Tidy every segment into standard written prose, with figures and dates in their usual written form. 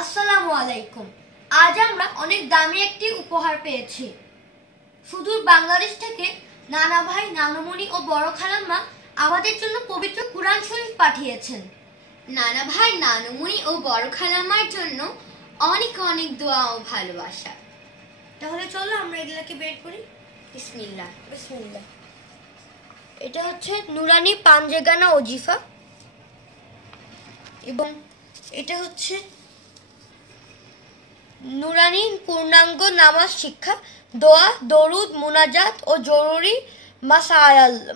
আসসালামু আলাইকুম। আজ আমরা অনেক দামি একটি উপহার পেয়েছি। সুদূর বাংলাদেশ থেকে নানা ভাই, নানামণি ও বড় খালাম্মা আমাদের জন্য পবিত্র কুরআন শরীফ পাঠিয়েছেন। নানা ভাই, নানুমণি ও বড় খালাম্মার জন্য অনেক অনেক দোয়া ও ভালোবাসা। তাহলে চলো আমরা এগুলাকে বের করি। বিসমিল্লাহ। বিসমিল্লাহ। এটা হচ্ছে নুরানি পাঞ্জেগানা ওজিফা এবং এটা হচ্ছে নুরানি পূর্ণাঙ্গ নামাজ শিক্ষা, দোয়া, দরুদ, মুনাজাত ও জরুরি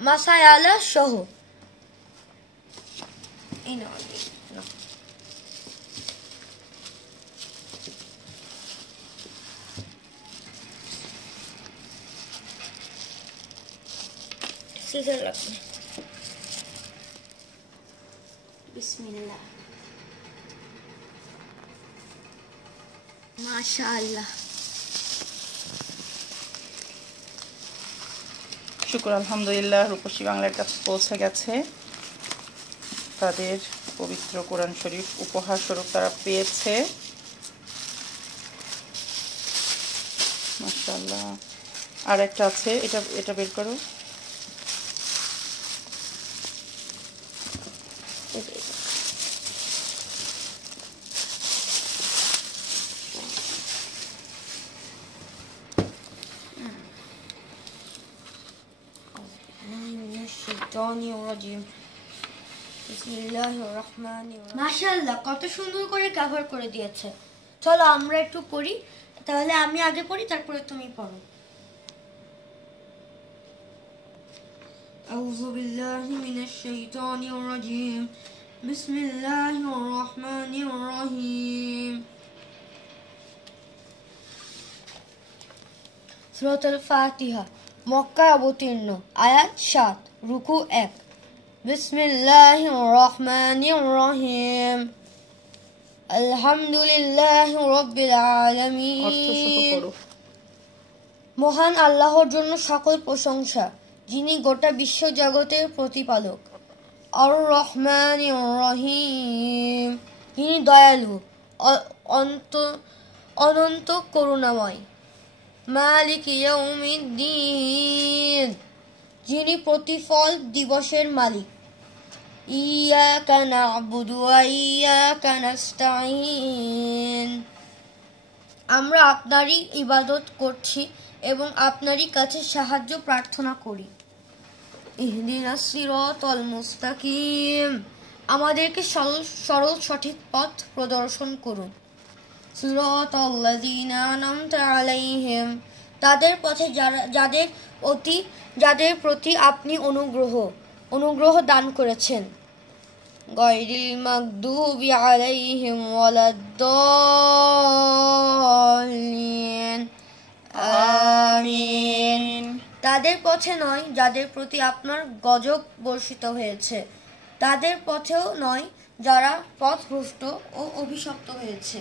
মাসায়ালা সহ। সিজার লাগবে। বিসমিল্লাহ। মাশাআল্লাহ। শুকর আলহামদুলিল্লাহ, রূপসী বাংলার কাছে পৌঁছে গেছে। তাদের পবিত্র কোরআন শরীফ উপহার স্বরূপ তারা পেয়েছে। মাশাআল্লাহ। আর একটা আছে, এটা বের করো। মাশাআল্লাহ, কত সুন্দর করে কভার করে দিয়েছে। চলো আমরা একটু পড়ি। তাহলে আমি আগে পড়ি, তারপরে তুমি পড়ো। আউযু বিল্লাহি মিনাশ শাইতানির রাজীম। বিসমিল্লাহির রহমানির রহিম। সূরাতুল ফাতিহা মক্কায় অবতীর্ণ, আয়াত 7, রুকু 1। বিসমিল্লাহির রহমানির রহিম। আলহামদুলিল্লাহি রাব্বিল আলামিন। মহান আল্লাহর জন্য সকল প্রশংসা, যিনি গোটা বিশ্ব জগতের প্রতিপালক। আর রহমানির রহিম, যিনি দয়ালু, অনন্ত করুণাময়। মালিক ইয়াউমিদ্দিন, যিনি প্রতিফল দিবসের মালিক। ইয়াকা না'বুদু ওয়া ইয়াকা নাস্তাঈন, আমরা আপনারই ইবাদত করছি এবং আপনারই কাছে সাহায্য প্রার্থনা করি। ইহদিনাস সিরাতাল মুস্তাকিম, আমাদেরকে সরল সঠিক পথ প্রদর্শন করুন। সিরাতাল্লাযীনা আন'আমতা আলাইহিম, তাদের পথে যাদের প্রতি আপনি অনুগ্রহ দান করেছেন। গায়রিল মাগদুবি আলাইহিম ওয়ালাদ-দাল্লিন, আমিন। তাদের পথে নয় যাদের প্রতি আপনার গজব বর্ষিত হয়েছে, তাদের পথেও নয় যারা পথভ্রষ্ট ও অভিশপ্ত হয়েছে।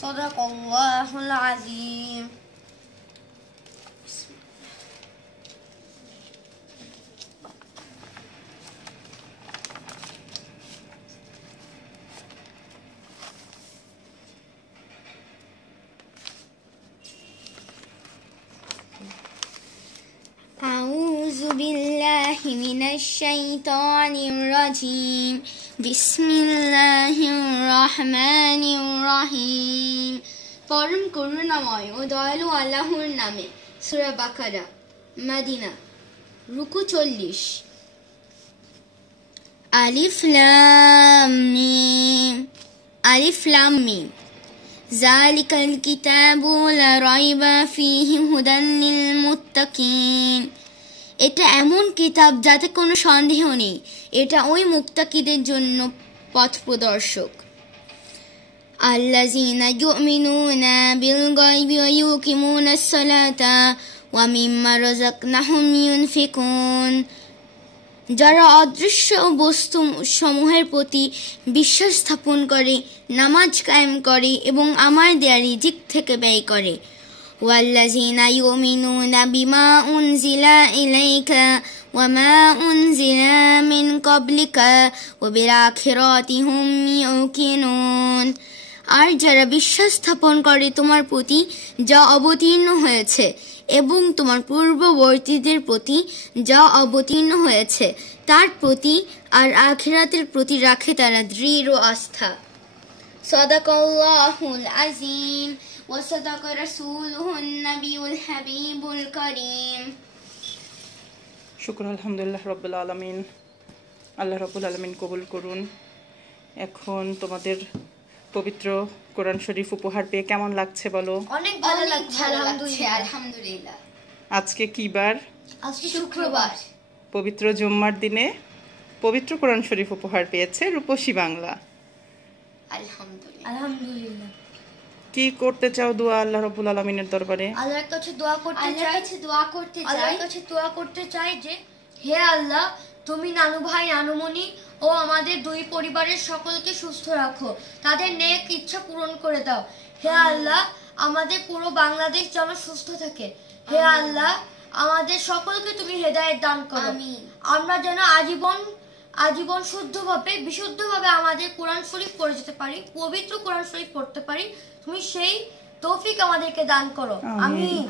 সাদাকাল্লাহুল আযীম। আউযু বিল্লাহি মিনাশ শাইতানির রাজীম। বিসমিল্লাহির রহমানির রহিম। পরম করুণাময় ও দয়ালু আল্লাহর নামে। সূরা বাকারা, মদিনা, রুকু 40। আলিফ লাম মিম। আলিফ লাম মিম। যালিকাল কিতাবু লা রাইবা ফীহি হুদাল লিল মুত্তাকিন, এটা এমন কিতাব যাতে কোনো সন্দেহ নেই, এটা ওই মুত্তাকিদের জন্য পথ প্রদর্শক। আল্লাযীনা ইউমিনুনা বিল গায়বি ওয়া ইউকিমুনাস সালাতা ওয়া মিম্মা রাযাকনাহুম ইউনফিকুন, যারা অদৃশ্য বস্তু সমূহের প্রতি বিশ্বাস স্থাপন করে, নামাজ কায়েম করে এবং আমার দেয়া রিজিক থেকে ব্যয় করে। ওয়াল্লাযীনা ইউমিনুনা বিমা উনজিলা ইলাইকা ওয়া মা উনজিলা মিন ক্বাবলিকা ওয়া বিল আখিরাতি হুম ইউকিনুন, আর যারা বিশ্বাস স্থাপন করে তোমার প্রতি যা অবতীর্ণ হয়েছে এবং তোমার পূর্ববর্তীদের প্রতি যা অবতীর্ণ হয়েছে তার প্রতি আর আখিরাতের প্রতি রাখে তারা দৃঢ় আস্থা। সাদাকাল্লাহুল আযীম ওয়া সাদাকা রাসূলুহুন নাবিয়ুল হাবিবুল কারীম। শুকর আলহামদুলিল্লাহ রাব্বুল আলামিন। আল্লাহ রাব্বুল আলামিন কবুল করুন। এখন তোমাদের পবিত্র কোরআন শরীফ উপহার পেয়ে কেমন লাগছে বলো? অনেক ভালো লাগছে আলহামদুলিল্লাহ। আজকে কি বার? আজকে শুক্রবার। পবিত্র জুম্মার দিনে পবিত্র কোরআন শরীফ উপহার পেয়েছে রূপসী বাংলা। আলহামদুলিল্লাহ। কি করতে চাও দোয়া আল্লাহ রাব্বুল আলামিনের দরবারে? আল্লাহর কাছে দোয়া করতে চাই যে হে আল্লাহ, তুমি নানু ভাই নানুমণি ও আমাদের দুই পরিবারের সকলকে সুস্থ রাখো, তাদের নেক ইচ্ছা পূরণ করে দাও। হে আল্লাহ, আমাদের পুরো বাংলাদেশ যেন সুস্থ থাকে। হে আল্লাহ, আমাদের সকলকে তুমি হেদায়েত দান করো। আমরা যেন আজীবন বিশুদ্ধভাবে আমাদের কোরআন শরীফ পড়ে যেতে পারি, পবিত্র কোরআন শরীফ পড়তে পারি। তুমি সেই তৌফিক আমাদেরকে দান করো। আমিন।